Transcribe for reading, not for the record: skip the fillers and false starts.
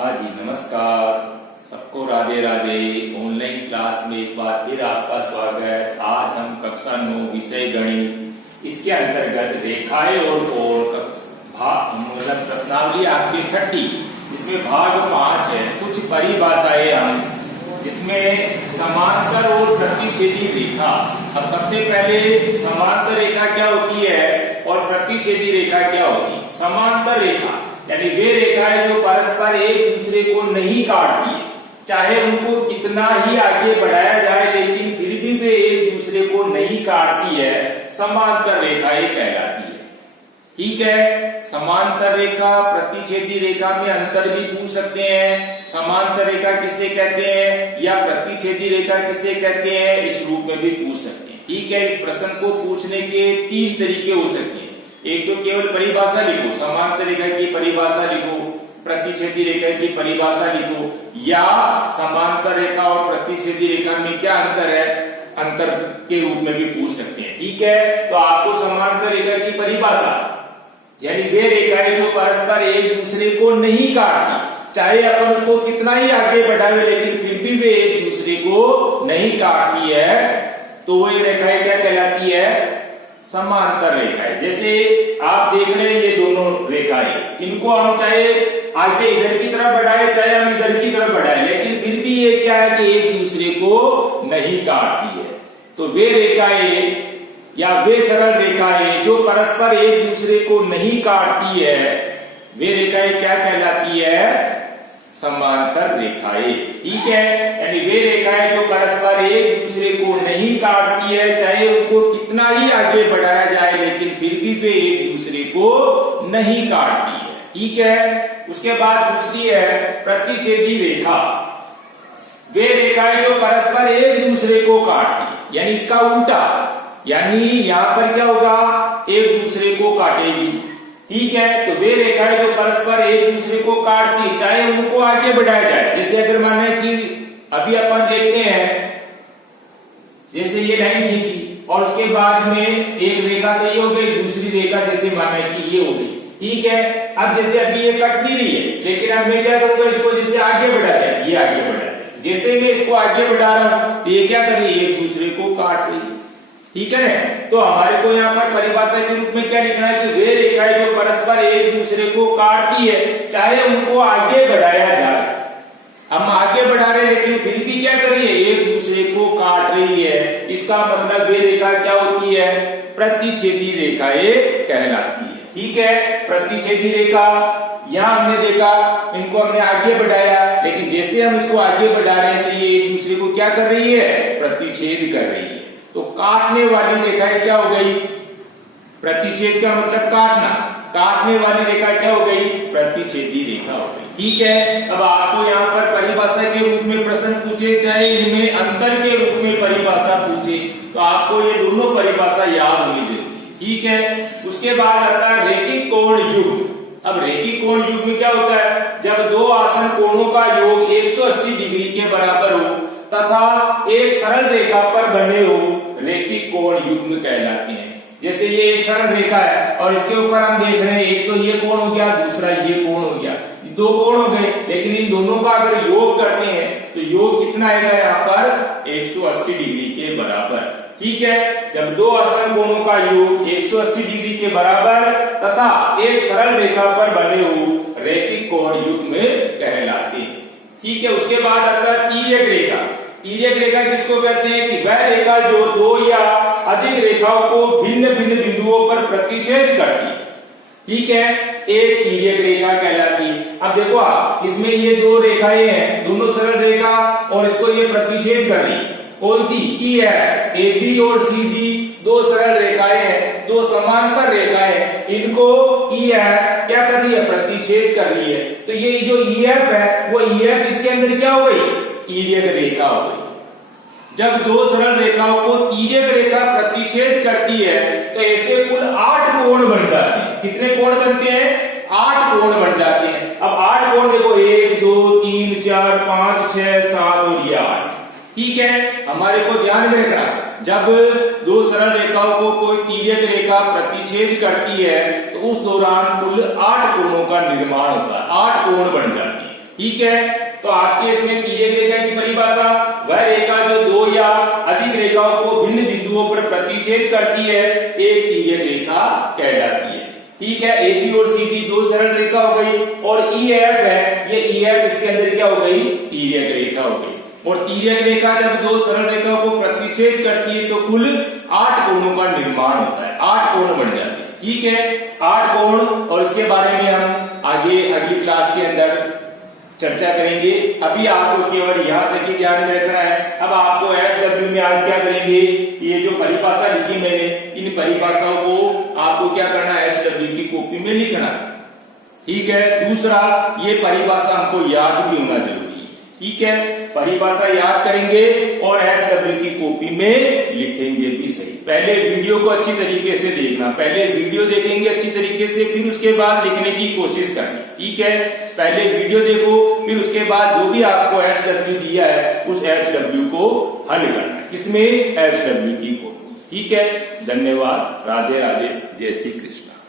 हाँ जी, नमस्कार सबको, राधे राधे। ऑनलाइन क्लास में एक बार फिर आपका स्वागत। आज हम कक्षा 9 विषय गणित, इसके अंतर्गत रेखाएं और मतलब प्रश्नावली आपकी 6ठी, इसमें भाग 5 है। कुछ परिभाषाएं हम जिसमें समांतर और प्रतिच्छेदी रेखा। अब सबसे पहले समांतर रेखा क्या होती है और प्रतिच्छेदी रेखा क्या होती है। समांतर रेखा यानी वे रेखाएं जो परस्पर एक दूसरे को नहीं काटती, चाहे उनको कितना ही आगे बढ़ाया जाए लेकिन फिर भी वे एक दूसरे को नहीं काटती है, समांतर रेखाएं कहलाती है। ठीक है, समांतर रेखा प्रतिच्छेदी रेखा में अंतर भी पूछ सकते हैं। समांतर रेखा किसे कहते हैं या प्रतिच्छेदी रेखा किसे कहते हैं, इस रूप में भी पूछ सकते हैं। ठीक है, इस प्रश्न को पूछने के 3 तरीके हो सकते हैं। एक तो केवल परिभाषा लिखो, समांतर रेखा की परिभाषा लिखो, प्रतिच्छेदी रेखा की परिभाषा लिखो, या समांतर रेखा और प्रतिच्छेदी रेखा में क्या अंतर है, अंतर के रूप में भी पूछ सकते हैं। ठीक है, तो आपको समांतर रेखा की परिभाषा यानी वे रेखाएं जो परस्पर एक दूसरे को नहीं काटती, चाहे अपन उसको कितना ही आगे बढ़ावे लेकिन फिर भी वे एक दूसरे को नहीं काटती है, तो वो रेखाएं क्या कहलाती है, समांतर रेखाएं। जैसे आप देख रहे हैं ये दोनों रेखाएं, इनको हम चाहे आगे इधर की तरफ बढ़ाए चाहे हम इधर की तरफ बढ़ाए, लेकिन फिर भी ये क्या है कि एक दूसरे को नहीं काटती है। तो वे रेखाएं या वे सरल रेखाएं जो परस्पर एक दूसरे को नहीं काटती है, वे रेखाएं क्या कहलाती है, समांतर रेखाएं। ठीक है, यानी वे रेखाएं जो परस्पर एक दूसरे को नहीं काटती है, चाहे उनको कितना ही आगे बढ़ाया जाए लेकिन फिर भी वे एक दूसरे को नहीं काटती है। ठीक है, उसके बाद दूसरी है प्रतिच्छेदी रेखा। वे रेखाएं जो परस्पर एक दूसरे को काटती, यानी इसका उल्टा, यानी यहां पर क्या होगा, एक दूसरे को काटेगी। ठीक है, तो वे रेखाएं जो परस्पर एक दूसरे को काटती, चाहे उनको आगे बढ़ाया जाए। जैसे अगर माने कि अभी अपन देखते हैं, जैसे ये लाइन खींची और उसके बाद में एक रेखा तो ये हो गई, दूसरी रेखा जैसे माने कि ये हो गई। ठीक है, अब जैसे अभी ये कट नहीं रही है, लेकिन अब मैं क्या करूंगा, इसको जैसे आगे बढ़ा दिया, ये आगे बढ़ा दिया, जैसे मैं इसको आगे बढ़ा रहा हूं तो ये क्या कर रही है, एक दूसरे को काट रही है। ठीक है ना, तो हमारे को यहाँ पर परिभाषा के रूप में क्या लिखना है कि वे रेखाएं जो परस्पर एक दूसरे को काटती है, चाहे उनको आगे बढ़ाया जाए। हम आगे बढ़ा रहे लेकिन फिर भी क्या कर रही है, एक दूसरे को काट रही है। इसका मतलब वे रेखा क्या होती है, प्रतिच्छेदी रेखाएं कहलाती है। ठीक है, प्रतिच्छेदी रेखा यहाँ हमने देखा, इनको हमने आगे बढ़ाया लेकिन जैसे हम इसको आगे बढ़ा रहे हैं तो ये एक दूसरे को क्या कर रही है, प्रतिच्छेद कर रही है। तो काटने वाली रेखाएं क्या हो गई, प्रतिच्छेद का मतलब काटना, काटने वाली रेखा क्या हो गई, प्रतिच्छेदी रेखा हो गई। ठीक है, अब आपको यहाँ पर परिभाषा के रूप में प्रश्न पूछे, चाहे इनमें अंतर के रूप में परिभाषा पूछे, तो आपको ये दोनों परिभाषा याद होनी चाहिए। ठीक है, उसके बाद आता है रेखिक कोण युग्म। अब रेखिक कोण युग्म में क्या होता है, जब दो आसन कोणों का योग 180 डिग्री के बराबर हो तथा एक सरल रेखा पर बने हो, रेखिक कोण युग्म कहलाते हैं। जैसे ये एक सरल रेखा है और इसके ऊपर हम देख रहे हैं, एक तो ये कोण हो गया, दूसरा ये कोण हो गया, दो कोण हो गए, लेकिन इन दोनों का अगर योग करते हैं तो योग कितना आएगा, यहाँ पर 180 डिग्री के बराबर। ठीक है, जब दो आसन कोणों का योग 180 डिग्री के बराबर तथा एक सरल रेखा पर बने हो, रेखिक कोण युग्म कहलाते हैं। ठीक है, उसके बाद आता है तिर्यक रेखा। तिर्यक रेखा किसको कहते हैं कि वह रेखा जो दो या अधिक रेखाओं को भिन्न भिन्न बिंदुओं पर प्रतिच्छेद करती है। ठीक है, एक तिर्यक रेखा कहलाती है। अब देखो आप, इसमें ये दो रेखाएं हैं, दोनों सरल रेखा, और इसको ये प्रतिच्छेद कर रही है। कौन सी, ई है, ए बी और सी डी दो सरल रेखाएं हैं, दो समांतर रेखाएं, इनको ई है क्या कर रही है, प्रतिच्छेद कर रही है। तो ये जो ई एफ है, वो ई एफ इसके अंदर क्या हो गई, तिर्यक रेखा हो गई। जब दो सरल रेखाओं को तिर्यक रेखा प्रतिच्छेद करती है तो ऐसे कुल 8 कोण बन जाते हैं। कितने कोण बनते हैं, 8 कोण बन जाते हैं। अब 8 कोण देखो, 1 2 3 4 5 6 7 और ये 8। ठीक है, हमारे को ध्यान में रखना, जब दो सरल रेखाओं को कोई तिर्यक रेखा प्रतिच्छेद करती है तो उस दौरान कुल 8 कोणों का निर्माण होता है, 8 कोण बन जाती है। ठीक है, तो आपके इसमें तिर्यक रेखा की परिभाषा वह रेखा जो दो या अधिक रेखाओं को भिन्न बिंदुओं पर प्रतिच्छेद करती है एक तिर्यक रेखा कहलाती है। ठीक है, एबी और सीडी दो सरल रेखा हो गई और ईएफ है, ये ईएफ इसके अंदर क्या हो गई, तिर्यक रेखा हो गई। और तिर्यक रेखा जब दो सरल रेखाओं को प्रतिच्छेद करती है तो कुल 8 कोणों का निर्माण होता है, 8 कोण बन जाते हैं। ठीक है, 8 कोण, और इसके बारे में हम आगे अगली क्लास के अंदर चर्चा करेंगे। अभी आपको केवल यहाँ तक ही ध्यान में रखना है। अब आपको एसडब्ल्यू में आज क्या करेंगे, ये जो परिभाषा लिखी मैंने, इन परिभाषाओं को आपको क्या करना है, एसडब्ल्यू की कॉपी में लिखना। ठीक है, दूसरा ये परिभाषा हमको याद भी होना जरूरी है। ठीक है, परिभाषा याद करेंगे और एसडब्ल्यू की कॉपी में लिखेंगे भी सही। पहले वीडियो को अच्छी तरीके से देखना, पहले वीडियो देखेंगे अच्छी तरीके से, फिर उसके बाद लिखने की कोशिश करनी। ठीक है, पहले वीडियो देखो, फिर उसके बाद जो भी आपको एसडब्ल्यू दिया है उस एसडब्ल्यू को हल करना, किसमें, एसडब्ल्यू की कॉपी। ठीक है, धन्यवाद, राधे राधे, जय श्री कृष्ण।